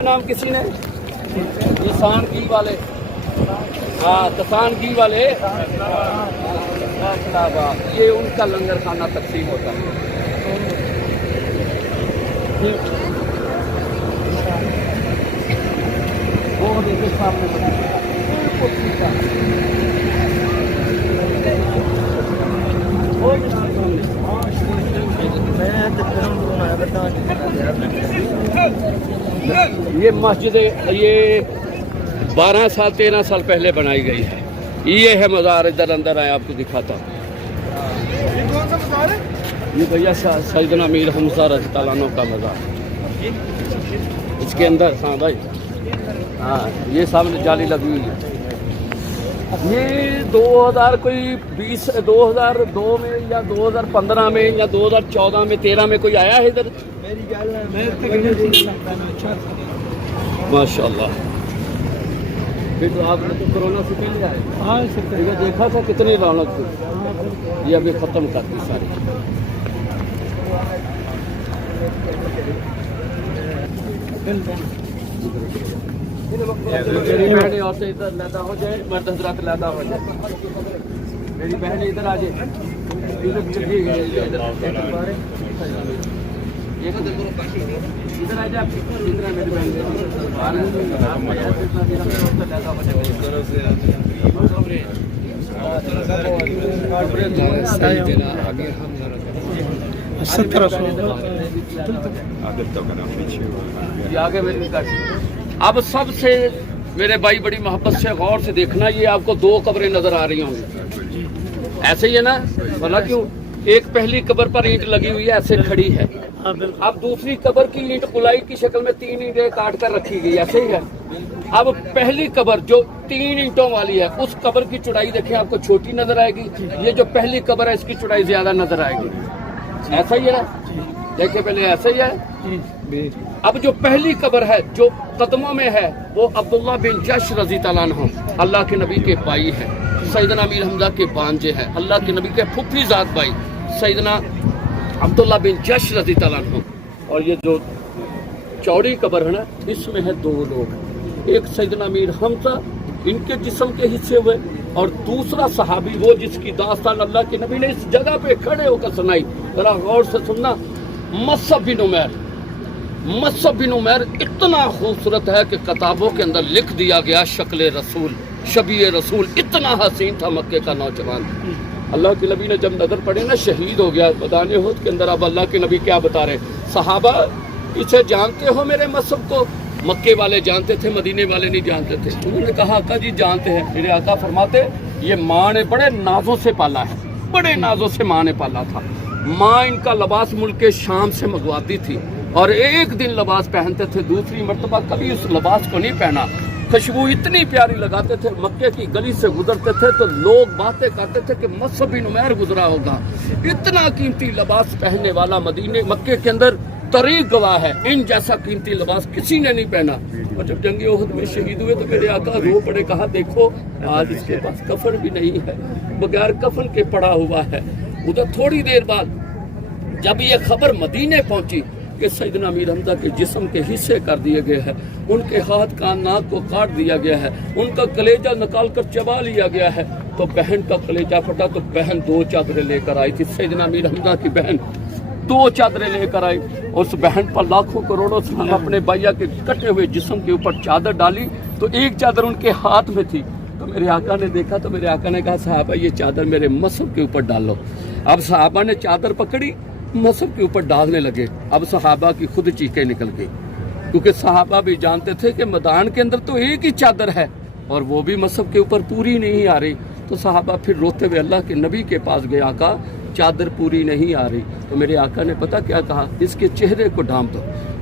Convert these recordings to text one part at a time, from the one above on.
نام کسی نے کسان گھی والے، ہاں کسان گھی والے، یہ ان کا لنگر کھانا تقسیم ہوتا ہے۔ وہ دیکھے سامنے یہ مسجد یہ 12 سال 13 سال پہلے بنائی گئی ہے۔ یہ ہے مزار، ادھر اندر آئے آپ کو دکھاتا ہوں۔ یہ بھیا سیدنا امیر حمزہ رضی اللہ عنہ کا مزار، اس کے اندر، ہاں بھائی، ہاں یہ سامنے جالی لگی ہوئی ہے۔ یہ 2002 میں یا 2015 میں یا 2014 میں 13 میں کوئی آیا ہے ادھر؟ ماشاء اللہ۔ پھر تو آپ نے تو کرونا سے پہلے آئے، ہاں دیکھا تھا کتنی رونق تھی۔ یہ ابھی ختم کرتی ساری۔ میری بہنیں عورتیں ادھر لیدا ہو جائے، مرد حضرات لیدا ہو جائے، میری بہنیں ادھر آ جائے، ادھر آ جائے، ادھر میری بہن آگے میری۔ اب سب سے میرے بھائی بڑی محبت سے غور سے دیکھنا، یہ آپ کو 2 قبریں نظر آ رہی ہوں گی، ایسے ہی ہے نا؟ بھلا کیوں؟ ایک پہلی قبر پر اینٹ لگی ہوئی ہے، ایسے کھڑی ہے۔ اب دوسری قبر کی اینٹ گلائی کی شکل میں 3 اینٹیں کاٹ کر رکھی گئی، ایسے ہی ہے۔ اب پہلی قبر جو 3 اینٹوں والی ہے، اس قبر کی چوڑائی دیکھیں آپ کو چھوٹی نظر آئے گی۔ یہ جو پہلی قبر ہے اس کی چوڑائی زیادہ نظر آئے گی، ایسا ہی ہے نا؟ دیکھیں پہلے ایسا ہی ہے۔ اب جو پہلی قبر ہے جو قدموں میں ہے، وہ عبداللہ بن جش رضی اللہ عنہ، اللہ کے نبی کے بھائی ہے، سیدنا امیر حمزہ کے بانجے ہیں، اللہ کے نبی کے پھپھی ذات بھائی سیدنا عبداللہ بن جش رضی اللہ عنہ۔ اور یہ جو چوڑی قبر ہے نا، اس میں ہے 2 لوگ، ایک سیدنا امیر حمزہ، ان کے جسم کے حصے ہوئے، اور دوسرا صحابی وہ جس کی داستان اللہ کے نبی نے اس جگہ پہ کھڑے ہو کر سنائی۔ ذرا غور سے سننا، مصعب بن عمیر۔ مصعب بن عمیر اتنا خوبصورت ہے کہ کتابوں کے اندر لکھ دیا گیا شکل رسول، شبیہ رسول، اتنا حسین تھا مکے کا نوجوان۔ اللہ کے نبی نے جب نظر پڑے نا، شہید ہو گیا میدان احد کے اندر۔ اب اللہ کے نبی کیا بتا رہے؟ صحابہ اسے جانتے ہو میرے مصعب کو؟ مکے والے جانتے تھے، مدینے والے نہیں جانتے تھے۔ انہوں نے کہا آقا جی جانتے ہیں۔ میرے آقا فرماتے یہ ماں نے بڑے نازوں سے پالا ہے، بڑے نازوں سے ماں نے پالا تھا۔ ماں ان کا لباس ملک شام سے منگواتی تھی، اور ایک دن لباس پہنتے تھے، دوسری مرتبہ کبھی اس لباس کو نہیں پہنا۔ خوشبو اتنی پیاری لگاتے تھے، مکے کی گلی سے گزرتے تھے تو لوگ باتیں کرتے تھے کہ مصعب بن عمیر گزرا ہوگا۔ اتنا قیمتی لباس پہننے والا مدینے مکے کے اندر طریق گواہ ہے، ان جیسا قیمتی لباس کسی نے نہیں پہنا۔ اور جب جنگ احد میں شہید ہوئے تو میرے آقا رو پڑے، کہا دیکھو آج اس کے پاس کفن بھی نہیں ہے، بغیر کفن کے پڑا ہوا ہے۔ ادھر تھوڑی دیر بعد جب یہ خبر مدینے پہنچی کہ سیدنا امیر حمزہ کے جسم کے حصے کر دیے گئے ہیں، ان کے ہاتھ کان ناک کو کاٹ دیا گیا ہے، ان کا کلیجہ نکال کر چبا لیا گیا ہے، تو بہن کا کلیجہ پھٹا تو بہن 2 چادریں لے کر آئی تھی۔ سیدنا امیر حمزہ کی بہن 2 چادریں لے کر آئی، اس بہن پر لاکھوں کروڑوں سلام اپنے بھیا کے کٹے ہوئے جسم کے اوپر چادر ڈالی، تو ایک چادر ان کے ہاتھ میں تھی۔ تو میرے آقا نے دیکھا تو میرے آقا نے کہا صحابہ یہ چادر میرے مصعب کے اوپر ڈالو۔ اب صحابہ نے چادر پکڑی، مصعب کے اوپر ڈالنے لگے۔ اب صحابہ کی خود چیخیں نکل گئی، کیونکہ صحابہ بھی جانتے تھے کہ میدان کے اندر تو ایک ہی چادر ہے اور وہ بھی مصعب کے اوپر پوری نہیں آ رہی۔ تو صحابہ پھر روتے ہوئے اللہ کے نبی کے پاس گئے، آقا چادر پوری نہیں آ رہی۔ تو میرے آقا نے پتہ کیا کہا؟ اس کے چہرے کو ڈھانپ دو۔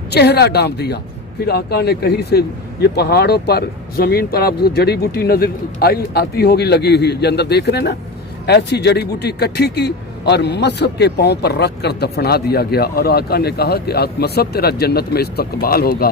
چہرہ ڈھانپ دیا۔ پھر آقا نے کہیں سے یہ پہاڑوں پر زمین پر آپ جڑی بوٹی نظر آتی ہوگی لگی ہوئی، یہ اندر دیکھ رہے نا، ایسی جڑی بوٹی اکٹھی کی اور مصعب کے پاؤں پر رکھ کر دفنا دیا گیا۔ اور آقا نے کہا کہ مصعب تیرا جنت میں استقبال ہوگا۔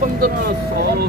1500